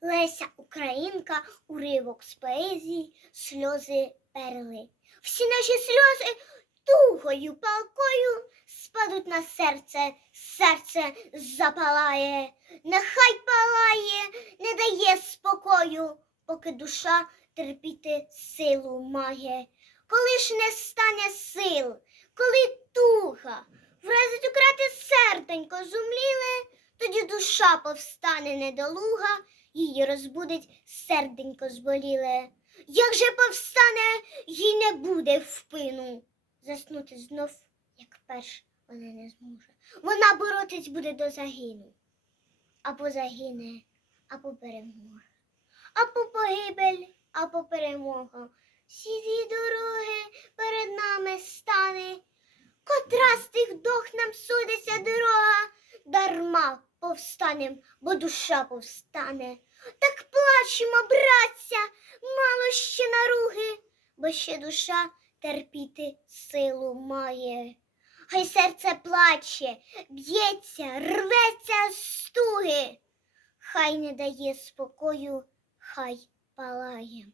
Леся Українка, уривок з поезії, сльози перли. Всі наші сльози тугою палкою спадуть на серце, серце запалає, нехай палає, не дає спокою, поки душа терпіти силу має. Коли ж не стане сил, коли туга вразить украти серденько зумліле, тоді душа повстане недолуга, її розбудить серденько зболіле. Як же повстане, їй не буде впину. Заснути знов, як перш, вона не зможе. Вона боротись буде до загину. Або загине, або переможе. Або погибель, або перемога. Всі дві дороги перед нами стане. Котра з тих дох нам судиться дорога, дарма повстанем, бо душа повстане. Так плачемо, братця, мало ще наруги, бо ще душа терпіти силу має. Хай серце плаче, б'ється, рветься стуги, хай не дає спокою, хай палає.